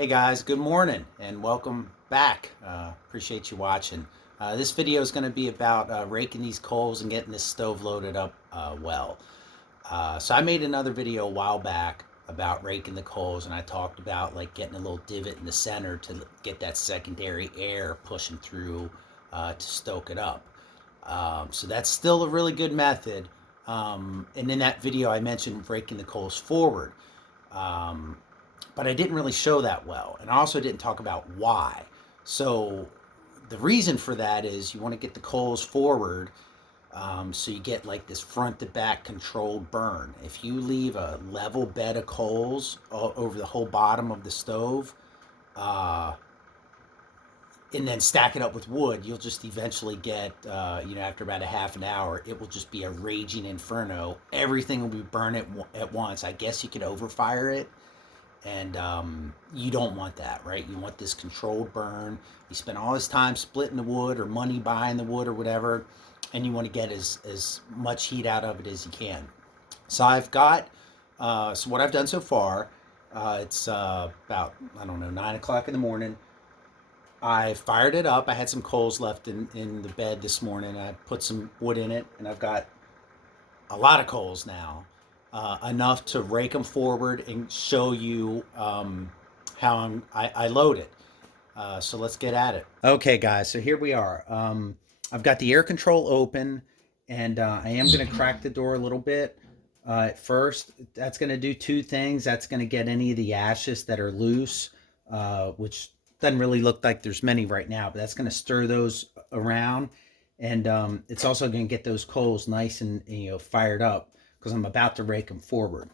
Hey guys, good morning and welcome back. Appreciate you watching. This video is going to be about raking these coals and getting this stove loaded up well. So I made another video a while back about raking the coals, and I talked about like getting a little divot in the center to get that secondary air pushing through to stoke it up. So that's still a really good method. And in that video I mentioned raking the coals forward. But I didn't really show that well. And I also didn't talk about why. So the reason for that is you want to get the coals forward, so you get like this front to back controlled burn. If you leave a level bed of coals over the whole bottom of the stove, and then stack it up with wood, you'll just eventually get, after about a half an hour, it will just be a raging inferno. Everything will be burned at once. I guess you could overfire it, and you don't want that, right? You want this controlled burn. You spend all this time splitting the wood or money buying the wood or whatever, and you want to get as much heat out of it as you can. So I've got, so what I've done so far, it's about, I don't know, 9 o'clock in the morning. I fired it up. I had some coals left in the bed this morning. I put some wood in it, and I've got a lot of coals now. Enough to rake them forward and show you how I load it. So let's get at it. Okay, guys, so here we are. I've got the air control open, and I am going to crack the door a little bit at first. That's going to do two things. That's going to get any of the ashes that are loose, which doesn't really look like there's many right now, but that's going to stir those around. And it's also going to get those coals nice and fired up, because I'm about to rake them forward.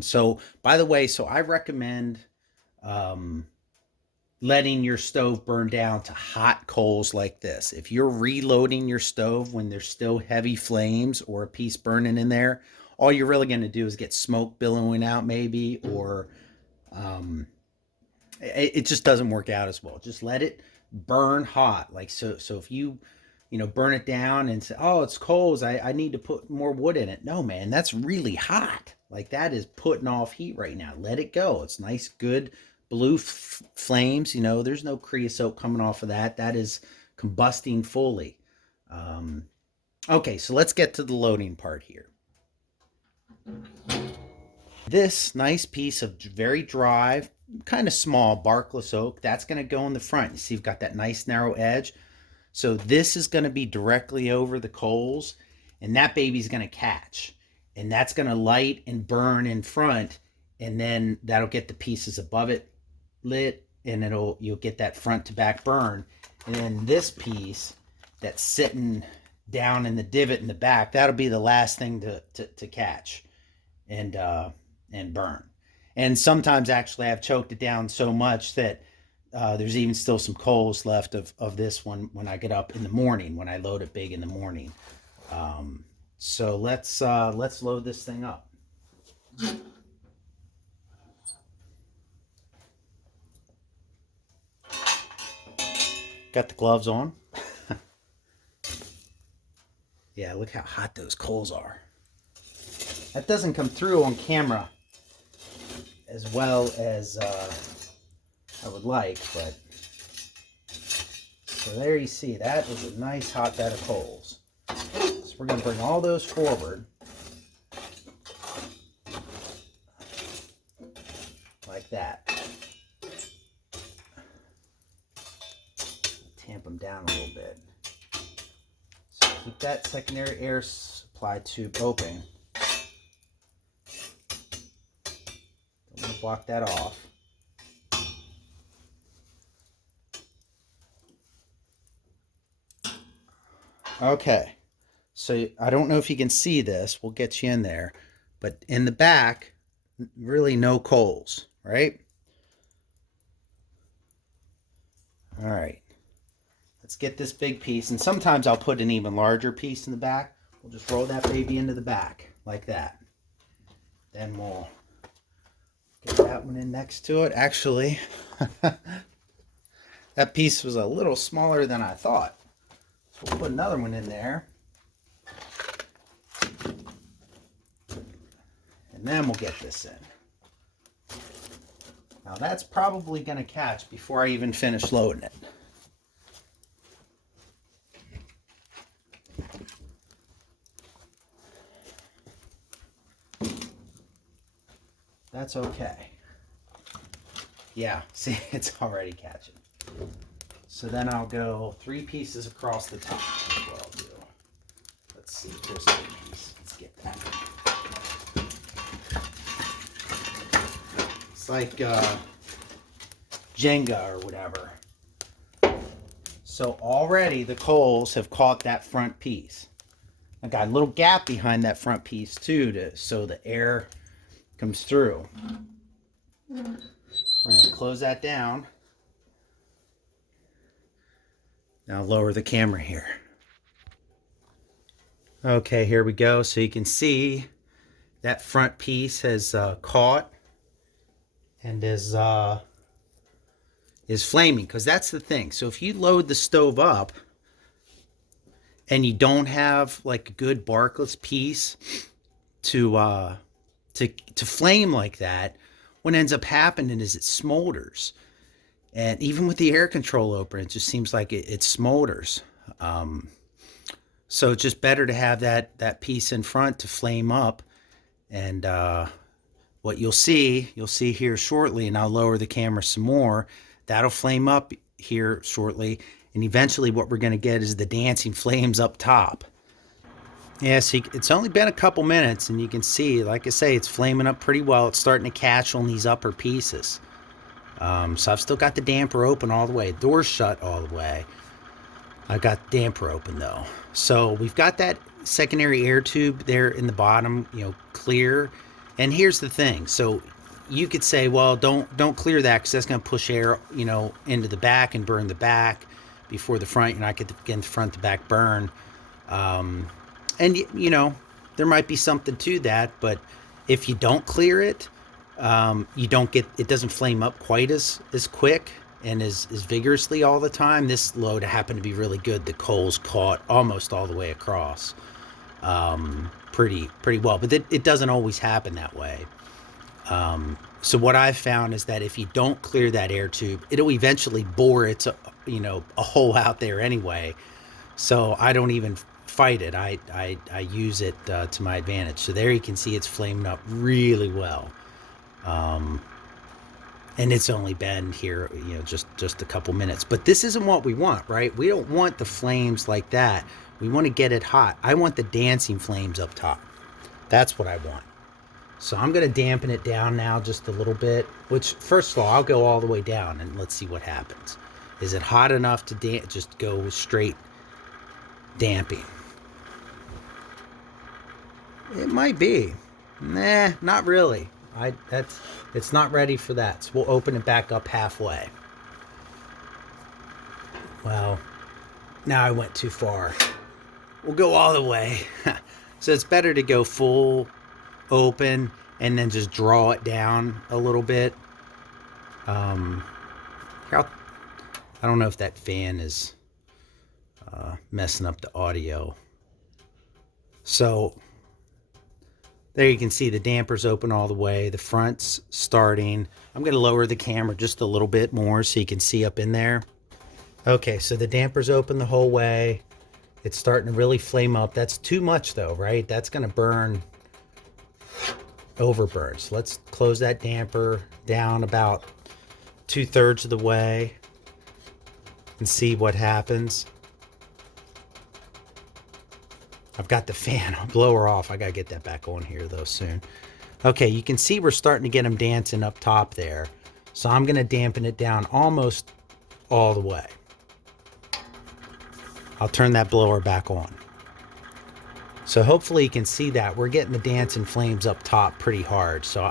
So by the way, so I recommend letting your stove burn down to hot coals like this. If you're reloading your stove when there's still heavy flames or a piece burning in there, all you're really going to do is get smoke billowing out maybe, or it just doesn't work out as well. Just let it burn hot. Like so if you burn it down and say, oh, it's coals, I need to put more wood in it. No, man, that's really hot. Like, that is putting off heat right now. Let it go. It's nice, good blue flames. There's no creosote coming off of that. That is combusting fully. Okay, so let's get to the loading part here. This nice piece of very dry, kind of small barkless oak, that's going to go in the front. You see, you've got that nice narrow edge. So this is going to be directly over the coals, and that baby's going to catch. And that's going to light and burn in front, and then that'll get the pieces above it lit, and you'll get that front to back burn. And then this piece that's sitting down in the divot in the back, that'll be the last thing to catch and burn. And sometimes actually I've choked it down so much that there's even still some coals left of this one when I get up in the morning, when I load it big in the morning. So let's load this thing up. Got the gloves on. Yeah, look how hot those coals are. That doesn't come through on camera as well as I would like, but so there you see, that is a nice hot bed of coals. So we're going to bring all those forward like that. Tamp them down a little bit. So keep that secondary air supply tube open. Don't want to block that off. Okay, so I don't know if you can see this. We'll get you in there. But in the back, really no coals, right? All right. Let's get this big piece. And sometimes I'll put an even larger piece in the back. We'll just roll that baby into the back like that. Then we'll get that one in next to it. Actually, that piece was a little smaller than I thought. So we'll put another one in there. And then we'll get this in. Now that's probably going to catch before I even finish loading it. That's okay. Yeah, see, it's already catching. So then I'll go 3 pieces across the top. That's what I'll do. Let's see, here's the piece. Let's get that. It's like Jenga or whatever. So already the coals have caught that front piece. I got a little gap behind that front piece too, so the air comes through. We're going to close that down. Now lower the camera here. Okay, here we go. So you can see that front piece has caught and is flaming, because that's the thing. So if you load the stove up and you don't have like a good barkless piece to flame like that, what ends up happening is it smolders. And even with the air control open, it just seems like it smolders. So it's just better to have that piece in front to flame up. And what you'll see here shortly, and I'll lower the camera some more, that'll flame up here shortly. And eventually what we're going to get is the dancing flames up top. Yeah, see, it's only been a couple minutes, and you can see, like I say, it's flaming up pretty well. It's starting to catch on these upper pieces. So I've still got the damper open all the way. Door's shut all the way. I got the damper open though. So we've got that secondary air tube there in the bottom, clear. And here's the thing. So you could say, well, don't clear that, because that's going to push air, into the back and burn the back before the front. You're not getting the front to back burn. And there might be something to that, but if you don't clear it, you don't get, it doesn't flame up quite as quick and as vigorously all the time. This load happened to be really good. The coals caught almost all the way across, pretty well, but it doesn't always happen that way. So what I've found is that if you don't clear that air tube, it'll eventually bore a hole out there anyway. So I don't even fight it. I use it to my advantage. So there you can see it's flaming up really well. And it's only been here, just a couple minutes. But this isn't what we want, right? We don't want the flames like that. We want to get it hot. I want the dancing flames up top. That's what I want. So I'm going to dampen it down now just a little bit, which, first of all, I'll go all the way down and let's see what happens. Is it hot enough to just go straight damping? It might be. Nah, not really. It's not ready for that. So we'll open it back up halfway. Well, now I went too far. We'll go all the way. So it's better to go full open and then just draw it down a little bit. I don't know if that fan is messing up the audio. So there you can see the damper's open all the way. The front's starting. I'm going to lower the camera just a little bit more so you can see up in there. Okay, so the damper's open the whole way. It's starting to really flame up. That's too much though, right? That's going to burn, overburn. So let's close that damper down about 2/3 of the way and see what happens. I've got the fan blower off. I got to get that back on here though soon. Okay, you can see we're starting to get them dancing up top there. So I'm going to dampen it down almost all the way. I'll turn that blower back on. So hopefully you can see that we're getting the dancing flames up top pretty hard. So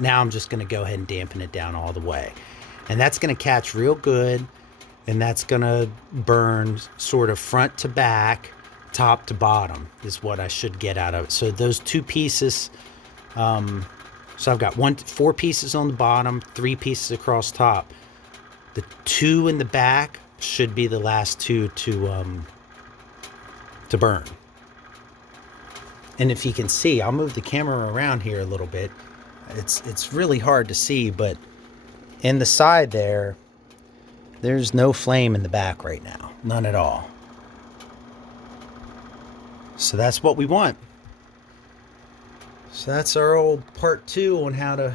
now I'm just going to go ahead and dampen it down all the way. And that's going to catch real good. And that's going to burn sort of front to back, top to bottom is what I should get out of it. So those 2 pieces, so I've got 4 pieces on the bottom, 3 pieces across top. The 2 in the back should be the last 2 to burn. And if you can see, I'll move the camera around here a little bit. It's really hard to see, but in the side there's no flame in the back right now. None at all. So that's what we want. So that's our old part 2 on how to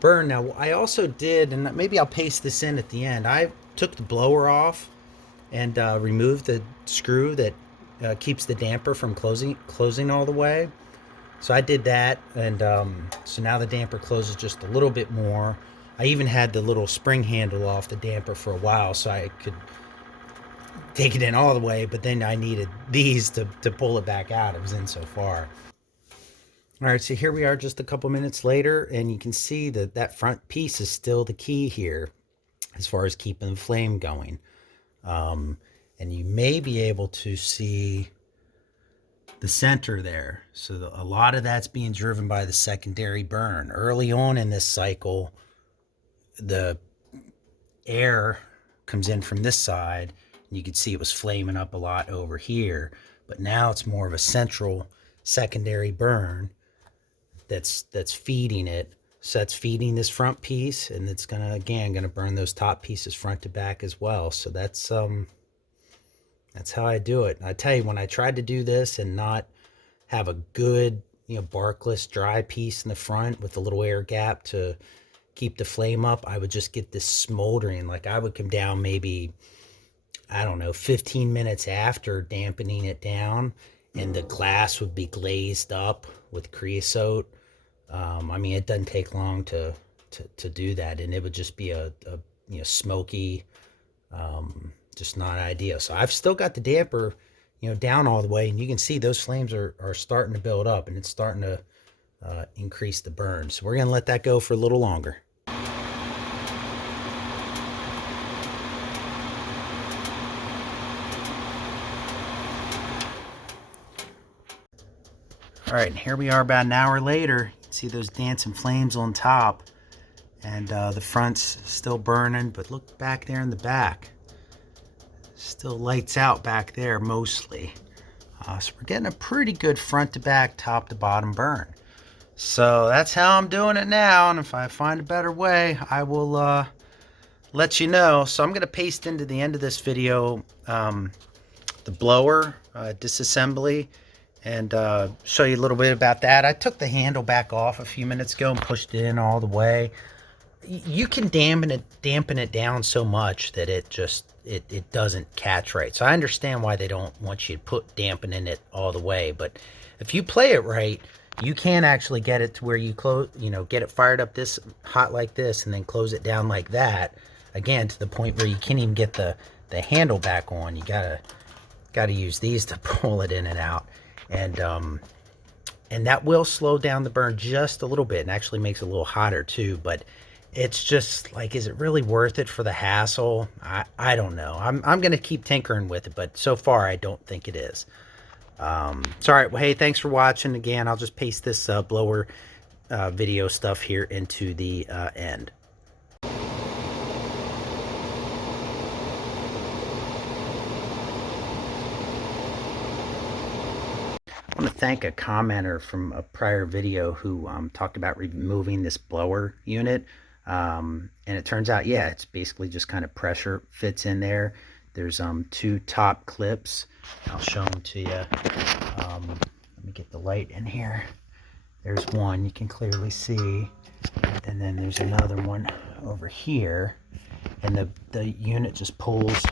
burn. Now, I also did, and maybe I'll paste this in at the end, I took the blower off and removed the screw that keeps the damper from closing all the way. So I did that, and so now the damper closes just a little bit more. I even had the little spring handle off the damper for a while so I could take it in all the way, but then I needed these to pull it back out. It was in so far. All right, so here we are just a couple minutes later, and you can see that that front piece is still the key here as far as keeping the flame going. And you may be able to see the center there. So a lot of that's being driven by the secondary burn. Early on in this cycle, the air comes in from this side, and you can see it was flaming up a lot over here. But now it's more of a central secondary burn that's feeding it. So that's feeding this front piece, and it's gonna burn those top pieces front to back as well. So that's how I do it. I tell you, when I tried to do this and not have a good, barkless dry piece in the front with a little air gap to keep the flame up, I would just get this smoldering. Like, I would come down maybe, I don't know, 15 minutes after dampening it down, and the glass would be glazed up with creosote. I mean, it doesn't take long to do that, and it would just be a smoky, just not ideal. So I've still got the damper, down all the way, and you can see those flames are starting to build up, and it's starting to increase the burn. So we're gonna let that go for a little longer. All right, and here we are about an hour later. You can see those dancing flames on top, and the front's still burning, but look back there in the back. Still lights out back there mostly. So we're getting a pretty good front to back, top to bottom burn. So that's how I'm doing it now, and if I find a better way, I will let you know. So I'm going to paste into the end of this video the blower disassembly, and show you a little bit about that. I took the handle back off a few minutes ago and pushed it in all the way. You can dampen it down so much that it doesn't catch right. So I understand why they don't want you to dampening it all the way, but if you play it right, you can actually get it to where you get it fired up this hot like this, and then close it down like that, again, to the point where you can't even get the handle back on. You gotta use these to pull it in and out, and that will slow down the burn just a little bit, and actually makes it a little hotter too. But it's just like, is it really worth it for the hassle? I don't know. I'm gonna keep tinkering with it, but so far I don't think it is. So all right, well, hey, thanks for watching. Again, I'll just paste this blower video stuff here into the end. I want to thank a commenter from a prior video who talked about removing this blower unit. And it turns out, yeah, it's basically just kind of pressure fits in there. There's 2 top clips. I'll show them to you. Let me get the light in here. There's one you can clearly see, and then there's another one over here, and the unit just pulls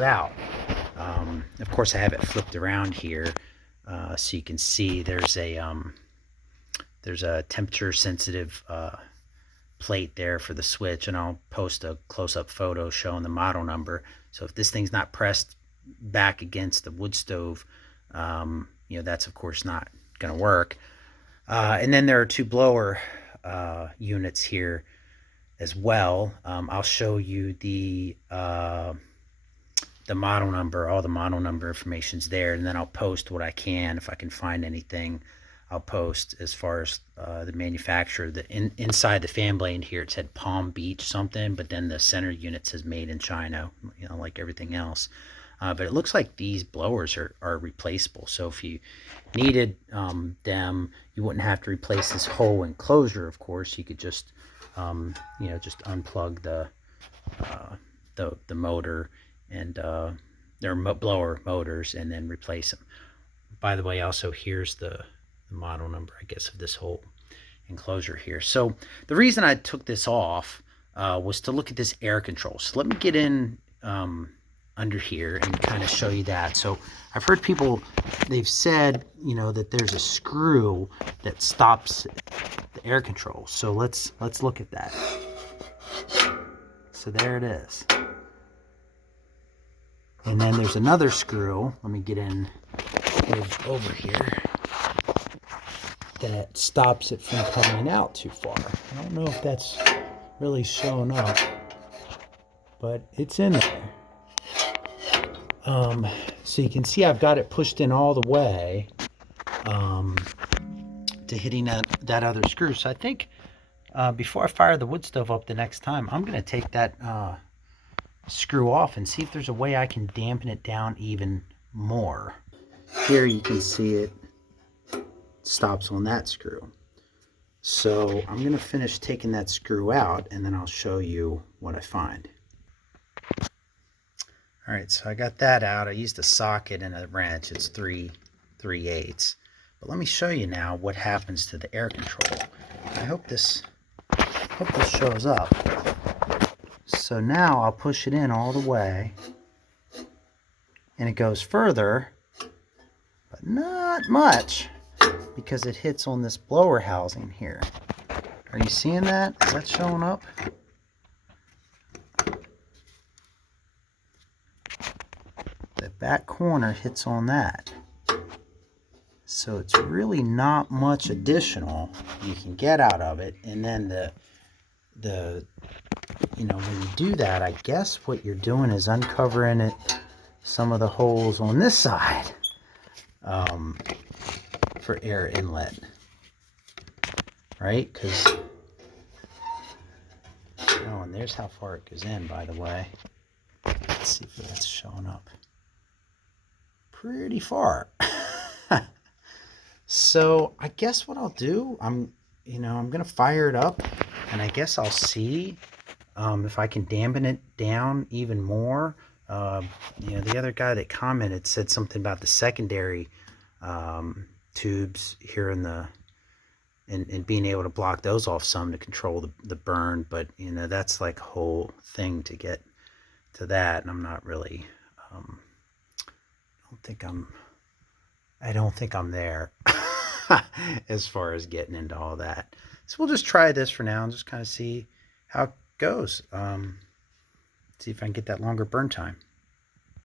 out. Of course, I have it flipped around here, so you can see there's a temperature sensitive plate there for the switch, and I'll post a close-up photo showing the model number. So if this thing's not pressed back against the wood stove, that's of course not going to work. And then there are 2 blower units here as well. I'll show you the model number. All the model number information's there, and then I'll post what I can. If I can find anything, I'll post as far as the manufacturer. Inside the fan blade here, it said Palm Beach something, but then the center unit says made in China, like everything else. But it looks like these blowers are replaceable. So if you needed them, you wouldn't have to replace this whole enclosure, of course. You could just just unplug the motor and their blower motors and then replace them. By the way, also here's the model number, I guess, of this whole enclosure here. So the reason I took this off was to look at this air control. So let me get in under here and kind of show you that. So I've heard people, they've said, that there's a screw that stops the air control. So let's look at that. So there it is. And then there's another screw. Let me get in over here. That stops it from coming out too far. I don't know if that's really showing up, but it's in there. So you can see I've got it pushed in all the way to hitting that other screw. So I think before I fire the wood stove up the next time, I'm going to take that screw off and see if there's a way I can dampen it down even more. Here you can see it stops on that screw. So I'm going to finish taking that screw out and then I'll show you what I find. Alright, so I got that out. I used a socket and a wrench. It's 3/8. But let me show you now what happens to the air control. I hope this shows up. So now I'll push it in all the way and it goes further, but not much, because it hits on this blower housing here. Are you seeing that? Is that showing up? The back corner hits on that. So it's really not much additional you can get out of it. And then when you do that, I guess what you're doing is uncovering some of the holes on this side for air inlet, right? And there's how far it goes in, by the way. Let's see if that's showing up. Pretty far. So I guess what I'll do, I'm gonna fire it up, and I guess I'll see if I can dampen it down even more. The other guy that commented said something about the secondary tubes here and being able to block those off some to control the burn, but that's like a whole thing to get to that, and I'm not really I don't think I'm there as far as getting into all that. So we'll just try this for now and just kind of see how it goes. See if I can get that longer burn time.